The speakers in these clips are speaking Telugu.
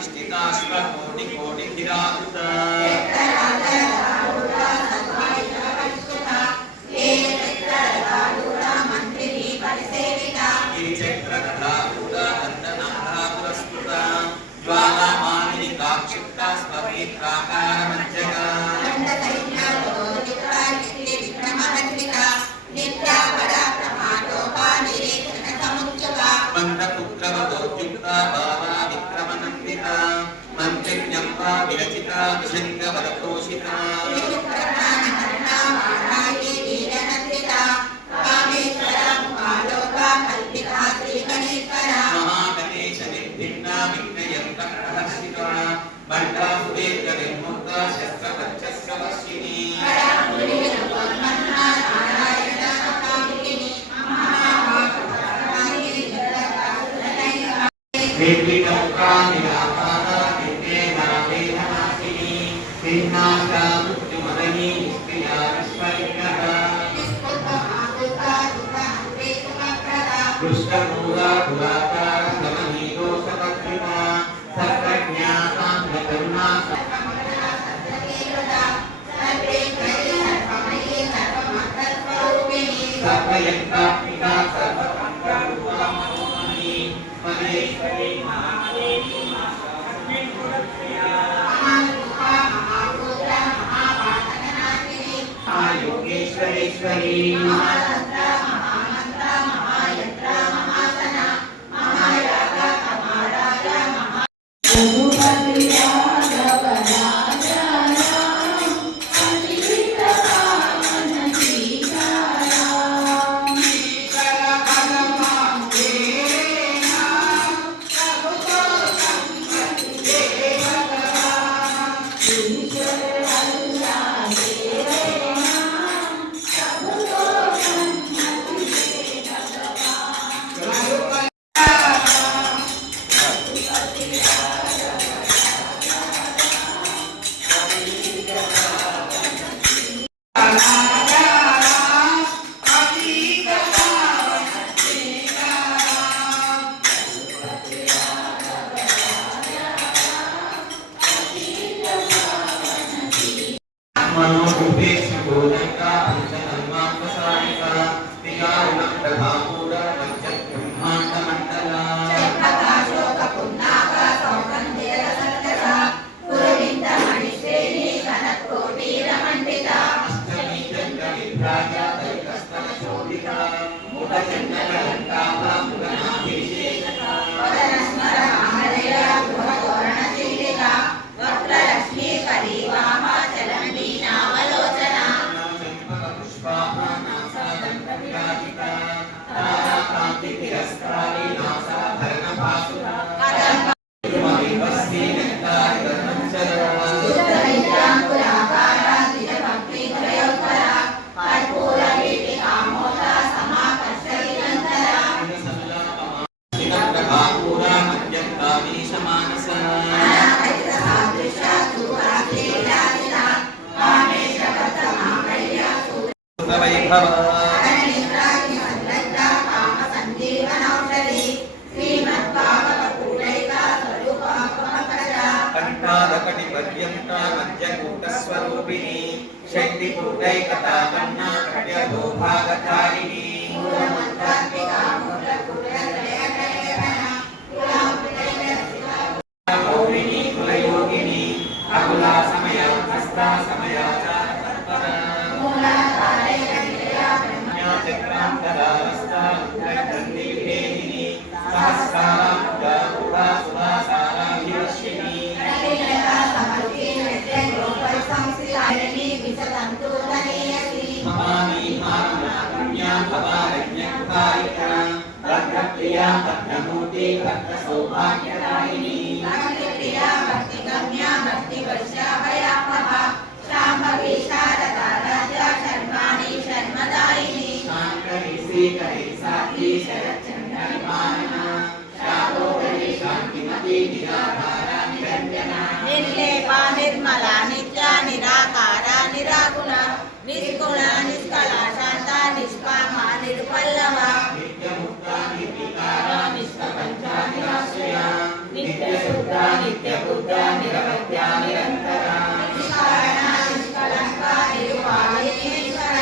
निष्ठिताश्वकोटिकोटिभिरावृता चक्रकथारूढा दण्डनाथा पुरस्कृता ज्वालामालिनी क्षिप्ता स्फटिकाकारमध्यगा बन्धपुत्रवधोद्युक्ता बाला विक्रमनन्दिता मञ्चज्ञम्पा विरचिता विषङ्गवरतोषिता महागणेश निर्भिन्ना विघ्नयन्त्रहर्षिता बण्डासुरेन्द्रनिर्मुक्ता शस्त्रपञ्चस्य वर्षिणी निर्विकल्पा निराकारा निर्वेदावेदनाशिनी भिन्नाशा मृत्युमदनी निष्क्रिया विश्वविघ्नः दुष्टमूला दुराकार समनीदोषपत्रिमा सर्वज्ञा साम्यकरुणा सर्वयन्त्रात्मिका सर्वमन्त्ररूपा मनोमयी महेश्वरी महादेवी योगेश्वरेश्वरी निर्लेपा निर्मला नित्या निराकारा निरागुण निष्गुण निष्कला शांता निष्कामा निरुपल्लवा नित्यमुक्ता निर्विकारा निष्प्रपंचा निराश्रया नित्य నిత్యశుద్ధ నిత్యబుద్ధ నిరవధ్య నిరంతర నిష్కారణ నిష్కలంక నిరుపాధినేశ్వర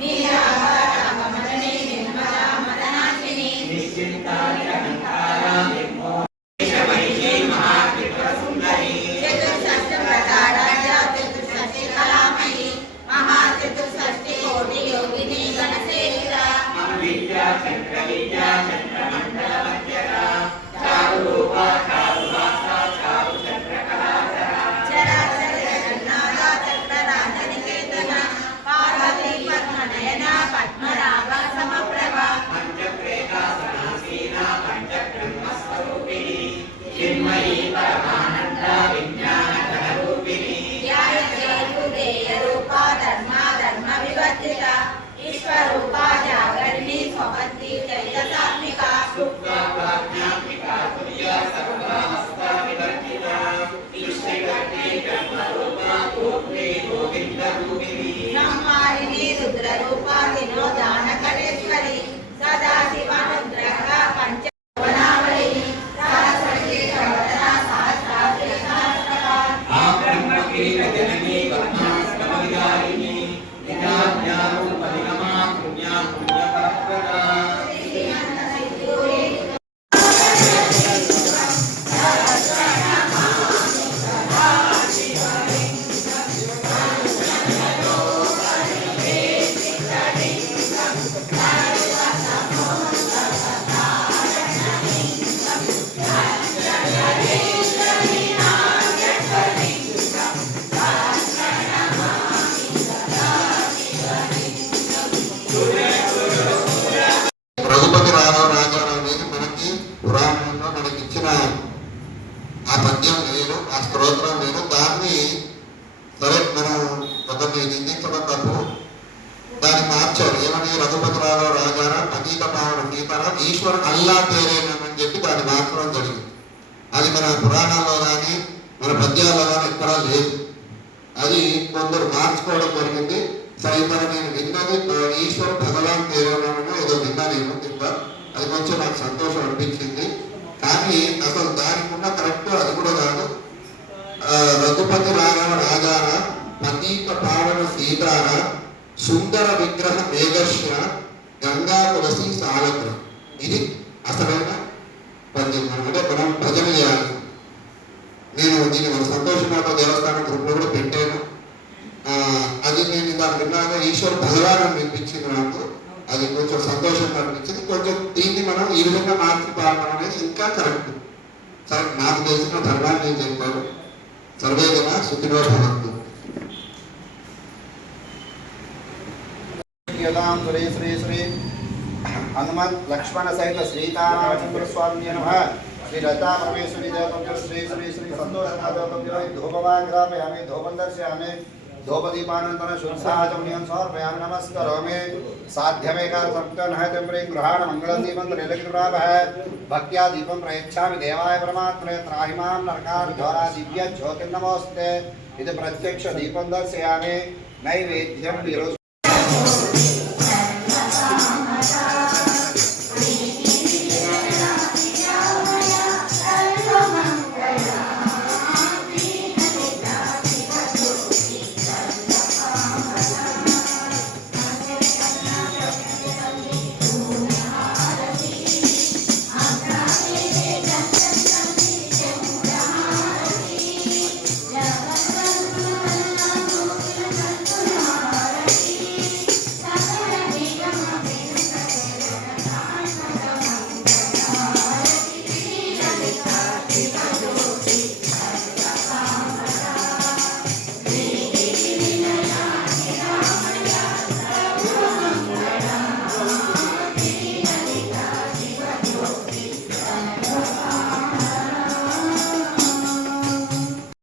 నీరాగమనని నిర్మల మదనాశిని నిశ్చింత నిరహంకార నిర్మోహమయీ మహాత్రిపురసుందరీ చతుర్షష్టి ప్రకారాఢ్య చతుర్షష్టి కళామయీ మహాచతుర్షష్టి కోటి యోగిని గణసేవిత విద్యా చంద్ర విద్యా చంద్రమండల మధ్యర చారు రూప చారు వాస చారు చంద్రకళాధర చరాచర జగన్నాథ చక్రరాజ నికేతన పార్వతీ పద్మనయన పద్మరాగ సమప్రభ పంచప్రేతాసనాసీన పంచబ్రహ్మస్వరూపిణి చిన్మయీ పరమానంద విజ్ఞాన ఘనరూపిణి ధ్యాయతే హృదయ రూప ధర్మ ధర్మ వివర్జిత ఈశ్వరూప జాగరిణి స్వపత్తి చైతసాత్మిక శుక్లాజ్ఞాత్మికా తుల్య సర్వమస్త వివర్జిత ఈశ్వరీ బ్రహ్మరూప పూర్ణి గోవింద రూపిణి సంహారిణి రుద్రరూప తినోదానకరేశ్వరి సదాశివ రుద్రః పంచవనావళి సరస్వతి సర్వదా సహస్రాబ్ది సహస్రపాద ఆ బ్రహ్మకీట జననీ పద్మాస్తమవిదారిణి నిజాజ్ఞానోపనిగమా పుణ్యా పుణ్యపరప్రదా రఘుపతి రాఘవ రాజారావు అనేది మనకి పురాణంలో మనకి ఇచ్చిన ఆ పద్యం లేదు, ఆ స్తోత్రం లేదు. దాన్ని సరే మనం ఒకరిని నిందించడం తప్పు, దాన్ని మార్చారు. ఏమని రఘుపతి రాఘవ రాజారాం పతీత పావన సీతారాం ఈశ్వర్ అల్లా పేరేనని చెప్పి దాన్ని మార్చడం జరిగింది. అది మన పురాణాల్లో కానీ మన పద్యాల్లో కానీ ఎక్కడా లేదు. అది కొందరు మార్చుకోవడం జరిగింది. సరే మరి నేను విన్నది ఈశ్వర్ భగవాన్ పేరేనో ఏదో విన్నా నేను తింటా, అది కొంచెం నాకు సంతోషం అనిపించింది. కానీ అసలు దానికి ఉన్న కరెక్ట్ అది కూడా కాదు. రఘుపతి రాఘవ రాజాన పతీత పావన సీతార సుందర విగ్రహ మేఘర్షణ గంగా తులసి సాలగ్ర, ఇది అసలైన పద్యం. అంటే మనం భజన చేయాలి. నేను దీన్ని మన సంతోషమాత దేవస్థానం గ్రూప్లో కూడా పెట్టాను. అది నేను దాన్ని విన్నాక ఈశ్వర్ భగవాన్ అని వినిపించింది నాకు. అది కొంచెం సంతోషంగా అనిపించింది. కొంచెం దీన్ని మనం ఈ విధంగా మార్చి పాడడం అనేది ఇంకా కరెక్ట్. సరే నాకు తెలిసిన ధర్మాన్ని నేను చెప్పాను. సర్వేదన సుఖినో భవంతు. శ్రీ శ్రీ శ్రీ హనుమత్ లక్ష్మణ సహిత శ్రీరామచంద్ర స్వామి నమః. శ్రీ లతా పరమేశ్వరి దేవతభ్యో శ్రీ శ్రీ శ్రీ సంతోషనాథ దేవతభ్యో ధూపమాగ్రాపయామి ధూపం దర్శయామి ధూపదీపానంతరం శుద్ధాచమనీయం సమర్పయామి నమస్కరోమి. సాధ్యమేకాదశం గృహాణ మంగళం దీపం త్రైలక్ష్మీప్రాభः భక్త్యా దీపం ప్రయచ్ఛామి దేవాయ పరమాత్మనే త్రాహిమాం నరకార్ఘోరా దివ్య జ్యోతిర్నమోస్తే. ఇది ప్రత్యక్ష దీపం దర్శయామి. నైవేద్యం విరోధ